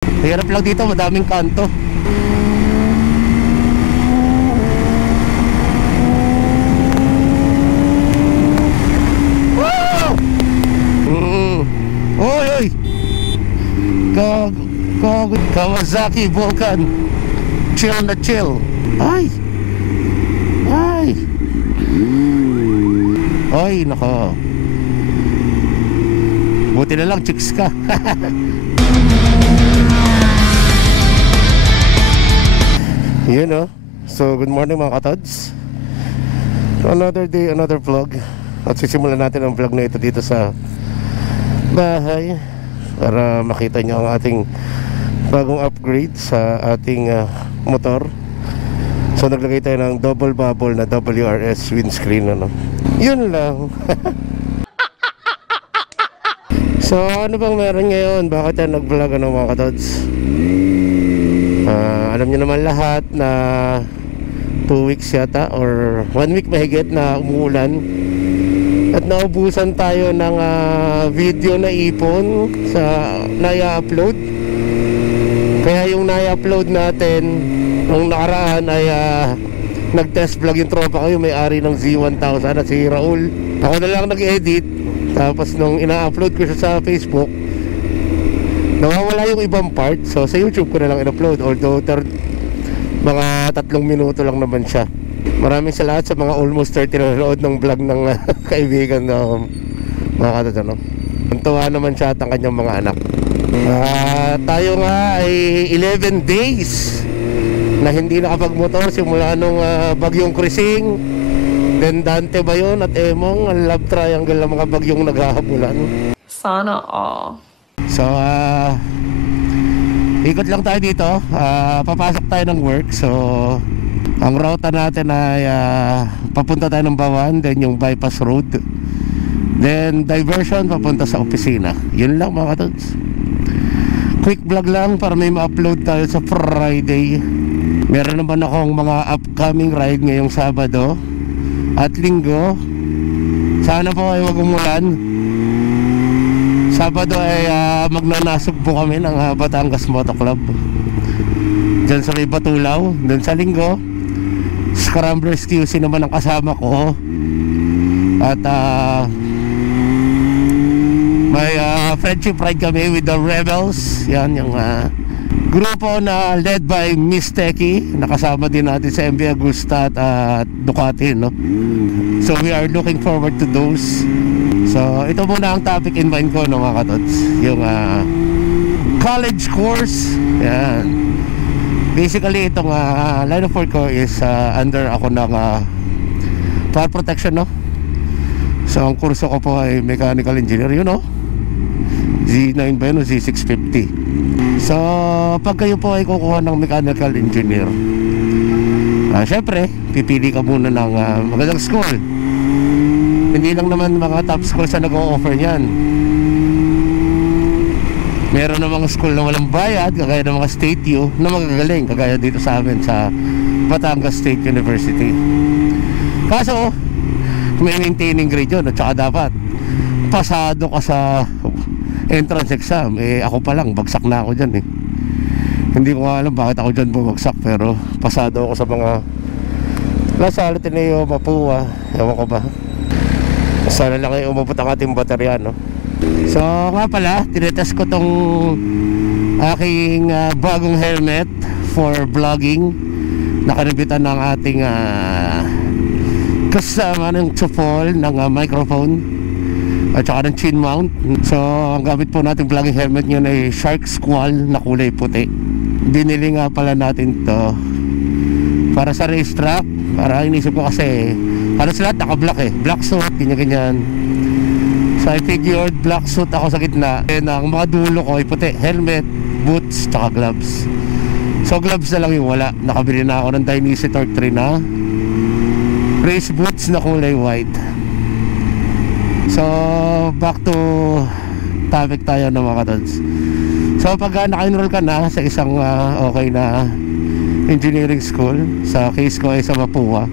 Hirap lang dito, madaming kanto. Oy, oy! Kawasaki Vulcan. Chill na chill. Ay! Ay! Ay, nako. Buti na lang, chicks ka. Yun o. So, good morning mga katods. Another day, another vlog. At sisimulan natin ang vlog na ito dito sa bahay para makita nyo ang ating bagong upgrade sa ating motor. So naglagay tayo ng double bubble na WRS windscreen, ano. Yun lang. So ano bang meron ngayon? Bakit tayo nag-vlog, ano mga katods? Alam nyo naman lahat na 2 weeks yata or 1 week mahigit na umuulan at naubusan tayo ng video na ipon sa nai-upload. Kaya yung nai-upload natin nung nakaraan ay nag-test vlog yung tropa ko, yung may-ari ng Z1000 at si Raul. Ako na lang nag-edit. Tapos nung ina-upload ko siya sa Facebook, nawawala yung ibang part. So sa YouTube ko na lang in-upload. Although mga 3 minuto lang naman siya. Maraming salamat sa mga almost 30 na nanood ng vlog ng kaibigan na mga katods, ano. Tuwa naman siya at ang kanyang mga anak. Tayo nga ay 11 days na hindi nakapagmotor simula nung bagyong Krising, then Dante ba yun at Emong, ang love triangle ng mga bagyong naghahabulan. Sana all. So ikot lang tayo dito. Papasok tayo ng work. So ang route natin ay papunta tayo ng Bawan, then yung bypass road, then diversion papunta sa opisina. Yun lang mga katods. Quick vlog lang para may ma-upload tayo sa Friday. Meron naman akong mga upcoming ride ngayong Sabado at Linggo. Sana po ay wag umulan. Sabado ay magnanasog po kami ng Batangas Moto Club diyan sa may Batulaw. Doon sa Linggo, Scramblers QC naman ang kasama ko. At may friendship ride kami with the Rebels. Yan yung grupo na led by Miss Techie. Nakasama din natin sa MV Agusta at Ducati, no? So we are looking forward to those. So ito muna ang topic in mind ko, no, mga katods. Yung college course. Yan. Basically itong line of work ko is under ako ng fire protection, no? So ang kurso ko po ay mechanical engineer, you know, Z9 ba yun o Z650. So pag kayo po ay kukuha ng mechanical engineer, syempre pipili ka muna ng magandang school. Hindi lang naman mga top schools na nag-o-offer yan. Meron na mga school na walang bayad, kagaya ng mga State U na magagaling, kagaya dito sa amin sa Batangas State University. Kaso may maintaining grade yun, at saka dapat pasado ka sa entrance exam. Ako pa lang, bagsak na ako dyan. Hindi ko alam bakit ako dyan bumagsak, pero pasado ako sa mga Lasal, Ateneo, Mapua, ewan ko ba. Sana lang ay umabot ang ating baterya, no? So nga pala, tinetest ko tong aking bagong helmet for vlogging. Nakanibitan ng ating kasama ng Chopol ng microphone at saka ng chin mount. So ang gamit po natin vlogging helmet nyo ay Shark Squall na kulay puti. Binili nga pala natin to para sa racetrack. Para inisip ko kasi halos lahat naka-black black suit, ganyan-ganyan. So I figured black suit ako sa gitna, and ang mga dulo ko ay puti, helmet, boots, tsaka gloves. So gloves na lang yung wala. Nakabili na ako ng Dainese Torque 3 na race boots na kulay white. So back to topic tayo ng mga katods. So pag naka-enroll ka na sa isang okay na engineering school, sa case ko ay sa Mapua,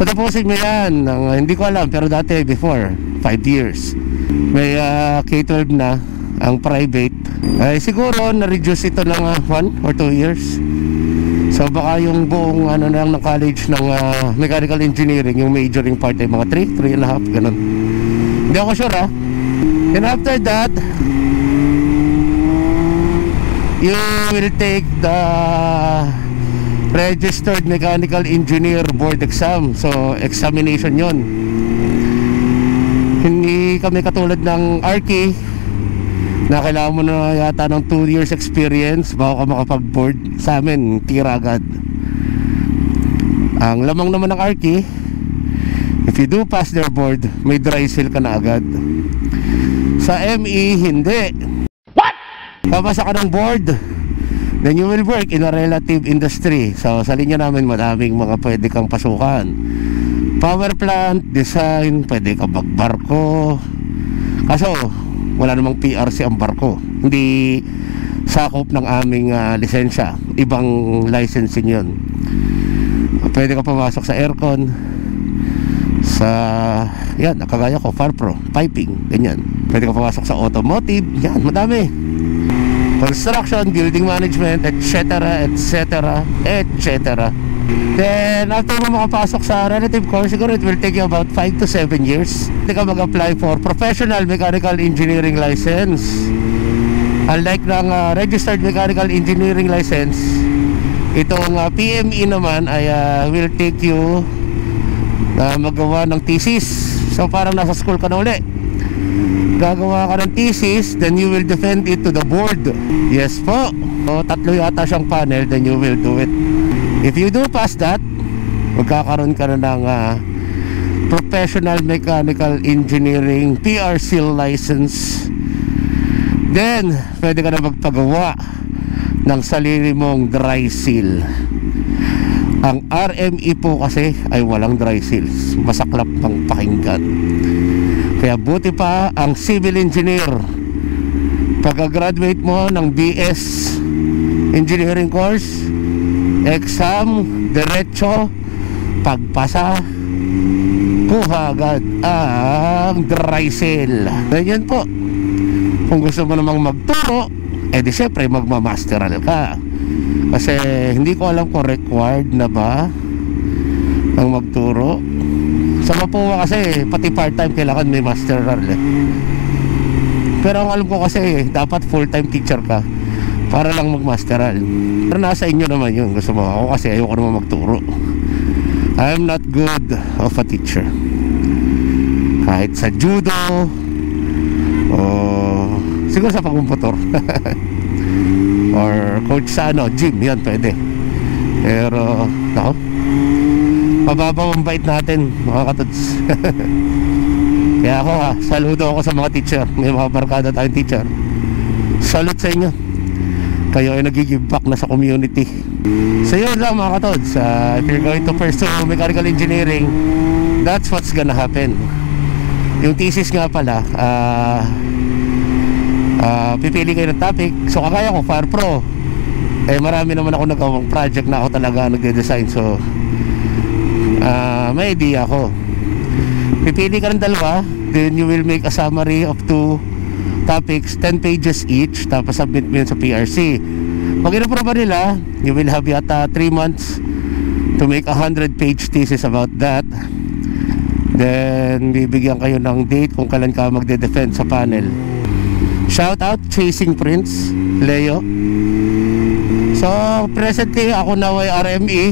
tatapusin mo yan ng, hindi ko alam, pero dati before 5 years may K-12 na ang private, ay siguro na-reduce ito ng 1 or 2 years. So baka yung buong ano lang ng college ng mechanical engineering, yung majoring part ay mga 3 and a half, ganun. Hindi ako sure And after that, you will take the registered mechanical engineer board exam. So examination yon. Hindi kami katulad ng Archie na kailangan mo na yata ng 2 years experience bago ka makapag-board. Sa amin, tira agad. Ang lamang naman ng Archie, if you do pass their board, may dry seal ka na agad. Sa ME, hindi. What? Kapasa ka ng board, then you will work in a relative industry. So sa linya namin, madaming mga pwede kang pasukan. Power plant, design, pwede ka magbarko. Kaso wala namang PRC ang barko, hindi sakop ng aming lisensya. Ibang licensing yun. Pwede ka pumasok sa aircon, sa yan, nakagaya ko, FARPRO, piping, ganyan. Pwede ka pumasok sa automotive, yan, madami. Construction, building management, etc, etc, etc. Then after mo makapasok sa relative course, siguro it will take you about 5 to 7 years. Hindi ka mag-apply for professional mechanical engineering license. Unlike ng registered mechanical engineering license, itong PME naman ay will take you na magawa ng thesis. So parang nasa school ka na uli. Gagawa ka ng thesis, then you will defend it to the board. Yes po. O 3 yata siyang panel, then you will do it. If you do pass that, magkakaroon ka na ng professional mechanical engineering PRC license. Then pwede ka na magpagawa ng sarili mong dry seal. Ang RME po kasi ay walang dry seals, masaklap ng pakinggan. Kaya buti pa ang civil engineer, pagka-graduate mo ng BS engineering course, exam, diretso, pagpasa, kuha agad ang dry seal. Ganyan po. Kung gusto mo namang magturo, di syempre magmamasteral ka. Kasi hindi ko alam kung required na ba ang magturo. Sa Mapua kasi pati part-time kailangan may masteral Pero ang alam ko kasi dapat full-time teacher ka para lang magmasteral. Pero nasa inyo naman yun. Gusto mo, ako kasi ayoko naman magturo. I am not good of a teacher. Kahit sa judo o siguro sa pagmumputor or coach sa gym, yan pwede. Pero ako, mababaw ang bait natin mga katods. Kaya ako saludo ako sa mga teacher. May mga barkada tayong teacher. Salute sa inyo. Kayo ay nag-give back na sa community. So yun lang mga katods, if you're going to pursue mechanical engineering, that's what's gonna happen. Yung thesis nga pala, pipili kayo ng topic. So kagaya ko, FARPRO, marami naman ako nagawang project na ako talaga nagde-design. So may idea ako. Pipili ka ng dalawa, then you will make a summary of 2 topics, 10 pages each, tapos submit mo yun sa PRC. Pag inaproba nila, you will have yata 3 months to make 100-page thesis about that. Then bibigyan kayo ng date kung kailan ka magde-defend sa panel. Shout out Chasing Prince Leo. So presently ako na ay RME.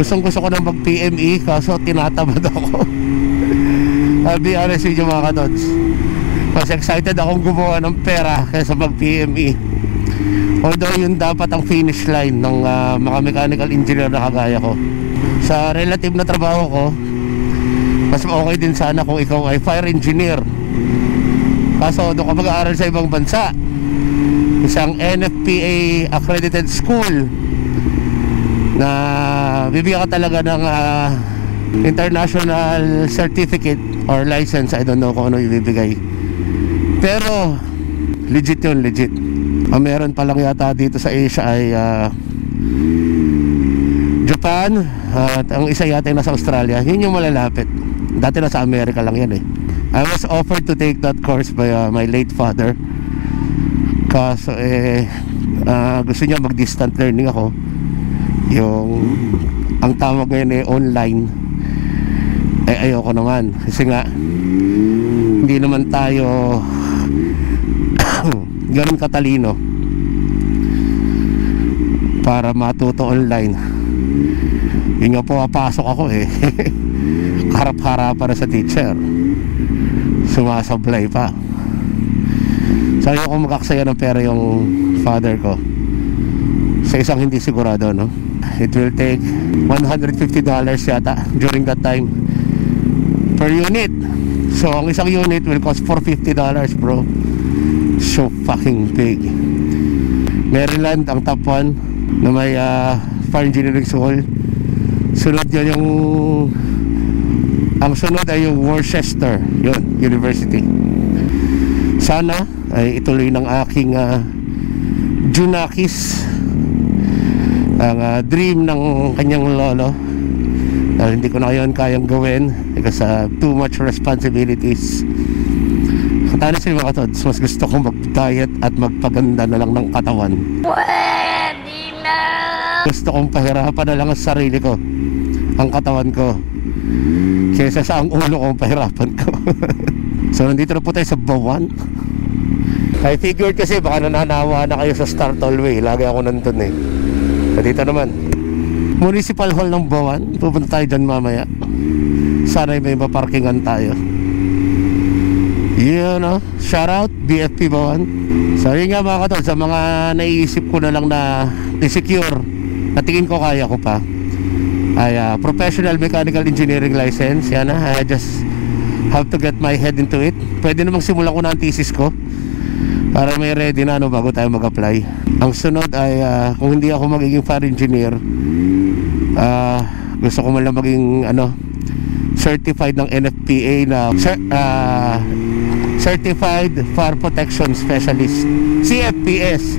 Gusto ko na mag PME, kaso tinatamad ako. I'll be honest with you mga katods, mas excited akong gumawa ng pera kaysa mag PME. Although yun dapat ang finish line ng mga mechanical engineer na kagaya ko. Sa relative na trabaho ko, mas okay din sana kung ikaw ay fire engineer. Kaso doon ka mag-aaral sa ibang bansa, isang NFPA accredited school na bibigyan ka talaga ng international certificate or license. I don't know kung ano ibibigay, pero legit yun, legit. Ang meron pa lang yata dito sa Asia ay Japan, at ang isa yata yung nasa Australia. Yun yung malalapit. Dati nasa Amerika lang yan I was offered to take that course by my late father. Kaso gusto niya mag-distant learning ako. Yung ang tawag ngayon online. Ayoko naman kasi nga hindi naman tayo ganun katalino para matuto online. Yun nga po, papasok ako harap-harap para sa teacher, sumasablay pa. So ayoko mag-aksaya ng pera yung father ko sa isang hindi sigurado, no? It will take $150 yata during that time per unit. So ang isang unit will cost $450, bro. So fucking big. Maryland ang top 1 na may fire engineering school. Sunod yun yung ang sunod ay yung Worcester, yun, University. Sana ay ituloy ng aking Junakis ang dream ng kanyang lolo. Dahil hindi ko na ngayon kayang gawin because too much responsibilities. Honestly mga tods, mas gusto kong mag-diet at magpaganda na lang ng katawan. Pwede na! Gusto kong pahirapan na lang ang sarili ko, ang katawan ko, kaysa sa ang ulo kong pahirapan ko. So nandito na po tayo sa Bawan. I figured kasi baka nananawa na kayo sa Star Tollway. Lagi ako nandun So dito naman, Municipal Hall ng Bawan. Pupunta tayo dyan mamaya. Sana may maparkingan tayo. Shout out BFP Bawan. So yun nga mga katol, sa mga naiisip ko na lang na i-secure, na tingin ko kaya ko pa, ay professional mechanical engineering license. Yan I just have to get my head into it. Pwede namang simulan ko na ang thesis ko para may ready na bago tayo mag-apply. Ang sunod ay kung hindi ako magiging fire engineer, gusto ko man lang maging certified ng NFPA na Certified Fire Protection Specialist, CFPS.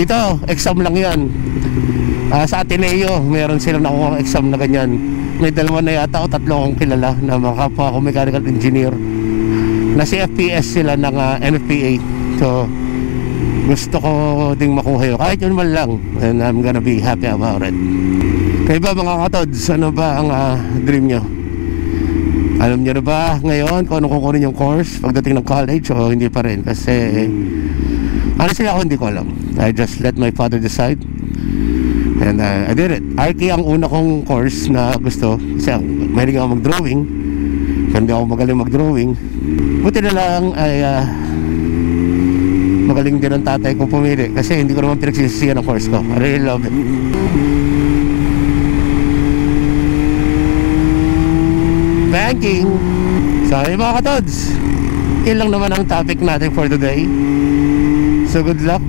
Dito exam lang yan. Sa Ateneo meron silang nakuha exam na ganyan. May dalawa na yata o tatlo akong kilala na makapwa ako mechanical engineer na CFPS sila ng NFPA. So gusto ko ding makuha yun, kahit yun man lang, and I'm gonna be happy about it. Kayo ba mga katods, ano ba ang dream nyo? Alam nyo na ba ngayon kung anong kukunin yung course pagdating ng college o hindi pa rin? Kasi honestly ako hindi ko alam. I just let my father decide and I did it. Archi ang una kong course na gusto kasi mahilig ako mag-drawing. Hindi ako magaling mag-drawing. Buti na lang ay magaling din ang tatay kong pumili kasi hindi ko naman pinagsisisihan ang course ko. I really love it. Banking. So yung mga katods, yun lang naman ang topic natin for today. So good luck.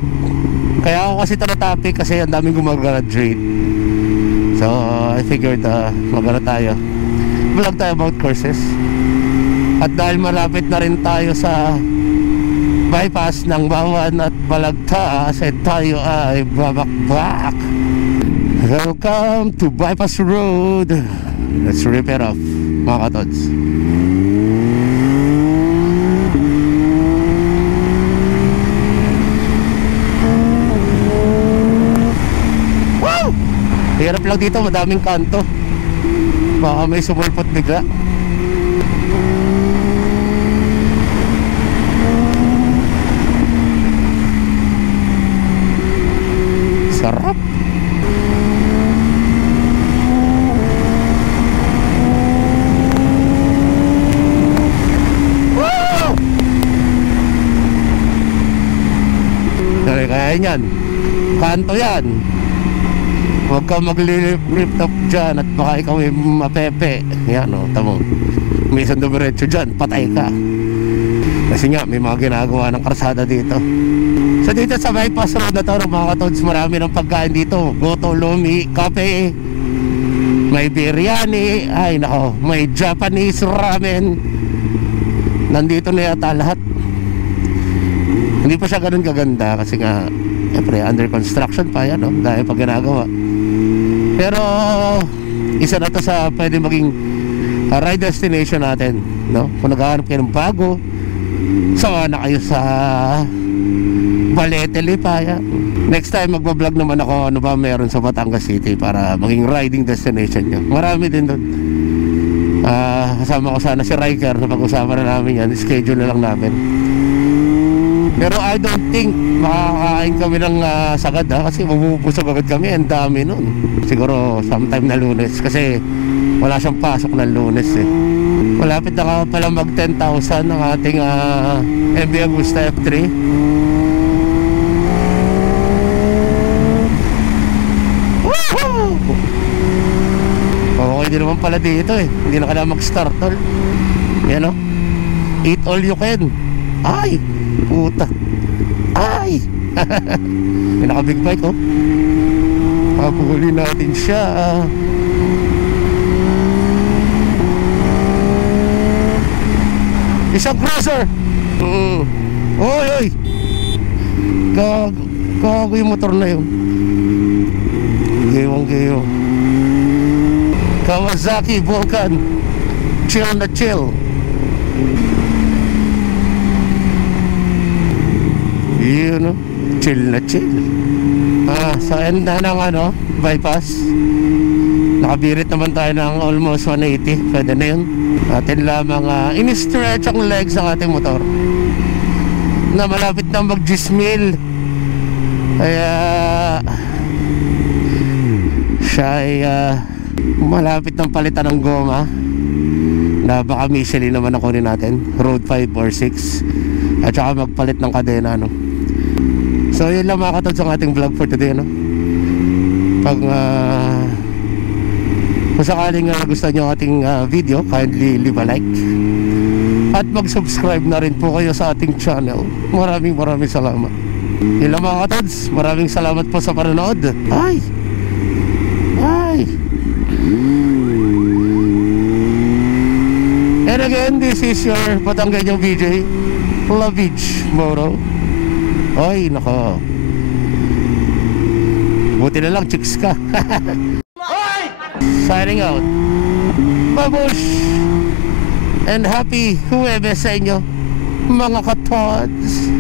Kaya ako kasi ito na topic kasi ang daming gumagraduate. So I figured magana tayo, vlog tayo about courses. At dahil malapit na rin tayo sa bypass ng Bawan at Balagtaas, tayo ay babakbak. Welcome to Bypass Road. Let's rip it off mga katods. Woo! Hirap lang dito, madaming kanto. Baka may sumulpot bigla. Sarap. Kaya yan, kanto yan. Huwag ka maglilip top dyan at baka ikaw ay mapepe. Yan tamo, may isang dumiretso dyan, patay ka. Kasi nga may mga ginagawa ng karsada dito. So dito sa bypass road na to mga katods, marami ng pagkain dito. Goto, lumi, kape, may biryani, ay nako, may Japanese ramen. Nandito na yata lahat. Hindi pa siya ganun kaganda kasi nga under construction pa yan dahil pag ginagawa. Pero isa na to sa pwede maging ride destination natin, no? Kung naghahanap kayo ng bago, sama na kayo sa Balete, Lipaya. Next time magbablog naman ako ano ba meron sa Batangas City para maging riding destination nyo. Marami din doon. Kasama ko sana si Riker na pag-usama na namin yan. Schedule na lang namin. Pero I don't think makakain kami ng sagad kasi mabubusog agad kami. Ang dami nun. Siguro sometime na Lunes kasi wala siyang pasok ng Lunes eh. Malapit na ka pala mag 10,000 ng ating MV Agusta F3. Okay din naman pala dito eh. Hindi na kailangan mag-start tol. Yan o. Eat all you can. Ay! Puta. Ay! May naka-big bike oh. Papuli natin siya. Isang cruiser. Oy oy. Gago yung motor na yun. Gewang. Kawasaki Vulcan. Chill na chill. Yun no? Chill na chill. Sa end na ng bypass. Nakabirit naman tayo ng almost 180. Pwede na yun. Atin lamang in-stretch ang legs ng ating motor na malapit na mag-gismil. Kaya siya ay malapit ng palitan ng goma na baka Michelin naman ang kunin natin, Road 5 or 6, at saka magpalit ng kadena no? So yun lang mga katod sa ating vlog for today no? Pag kung sakaling gusto nyo ating video, kindly leave a like at mag-subscribe na rin po kayo sa ating channel. Maraming salamat. Yun lang mga katods, maraming salamat po sa panonood. Ay! And again, this is your Batanggenyong VJ Lavich Moto. Ay, nako. Buti na lang, chicks ka. Signing out. Babush! And happy Huwebes sa inyo, mga katods.